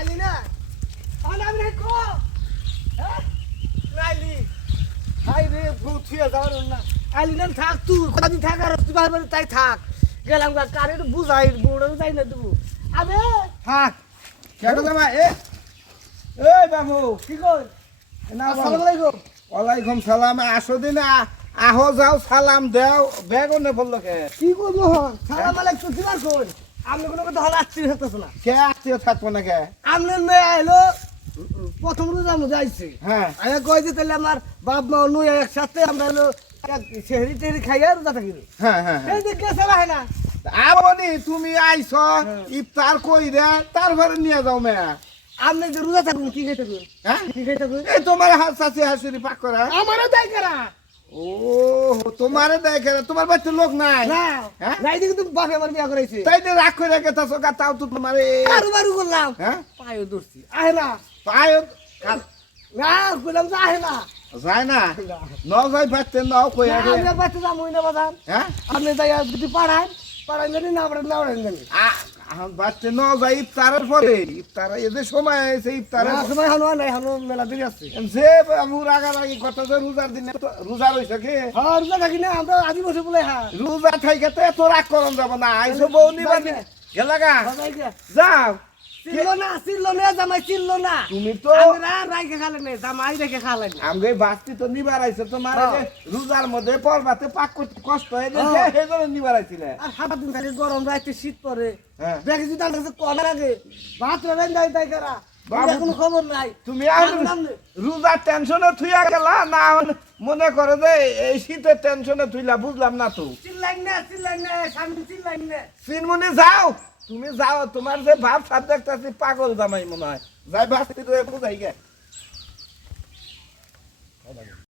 আইলি না আমি রে কো হ্যাঁ নাইলি হাই রে ভূতিয়া যাওয়ার না আইলি না থাক তুই কতদিন থাক আর তুই বারবার তাই থাক গেলাম গা কারে বুঝাই বুড়ো যাই না তুই আবে থাক কেন জামা বাবু কি কই না আসসালামু আলাইকুম ওয়ালাইকুম সালাম আসো দিন আহো যাও সালাম দেও বেগও নে বললো কে কি কই মোহন সালাম আলাইকুম দিবার কই আমি কোনো কথা হল আত্মীয় হতেছ না কে আত্মীয় থাকবো না কে আপনার মেয়ে আইলো প্রথম রোজার মধ্যে আইছে হ্যাঁ আমি কই যে তাহলে আমার বাপ মা নই একসাথে আমরা হলো সেহরি টেহরি খাইয়া রোজা থাকি হ্যাঁ হ্যাঁ এই যে গেছে রাহে না আবনি তুমি আইছ ইফতার কইরা তারপরে নিয়ে যাও মেয়া আপনি যে রোজা থাকুন কি খাইতে থাকুন হ্যাঁ কি খাইতে থাকুন এই তোমার হাসি হাসুরি পাক করা আমারও তাই করা ও তোমারে দেখে তোমার বাচ্চা লোক নাই না হ্যাঁ? নাই দেখি তুমি বাপে আমার বিয়া করাইছে তাই তো রাগ করে রেখে তাছো তাও তো তোমার কারু বারু করলাম হ্যাঁ পায়ও ধরছি আহে না পায় না কইলাম যে আহে না যায় না ন যাই পাচ্ছে নাও কই আগে আমি বাচ্চা যাবো না বাজান হ্যাঁ আপনি তাই যদি পাড়াই জানি না পড়াই না পড়াই জানি বাচ্চা ন যাই ইফতারের পরে ইফতার এদের সময় আছে ইফতারের সময় হানো নাই হানো মেলা দিন আছে যে আমু রাগারাগি কথা যে রোজার দিনে রোজা রইছে কি হ্যাঁ রোজা থাকি না আমরা আদি বসে বলে হ্যাঁ রোজা থাইকে তো এত রাগ করন যাব না আইসো বউ নিবা গেলাগা যাও চিল্লো না জামাই চিল্লো না তুমি তো আমরা রাইকে খালে নেই জামাই রেখে খালে নেই আমগে বাস্তি তো নিবার আইছে তোমার এই যে রোজার মধ্যে পরবাতে পাক করতে কষ্ট হয়ে যায় হ্যাঁ। সেই জন্য নিবার আইছিলে আর সারা দিন খালি গরম রাইতে শীত পরে হ্যাঁ দেখি যদি আমার কাছে কম লাগে ভাত রান্না যাই তাই করা বাবু, কোনো খবর নাই তুমি আর রোজার টেনশনে থুইয়া গেলা না মনে করে যে এই শীতের টেনশনে থুইলা বুঝলাম না তো চিল্লাই না সামনে চিল্লাই না সিনমনি যাও তুমি যাও তোমার যে ভাব সাথে দেখতেছি পাগল জামাই মনে হয় যাই বাস্তি তো বুঝাই গে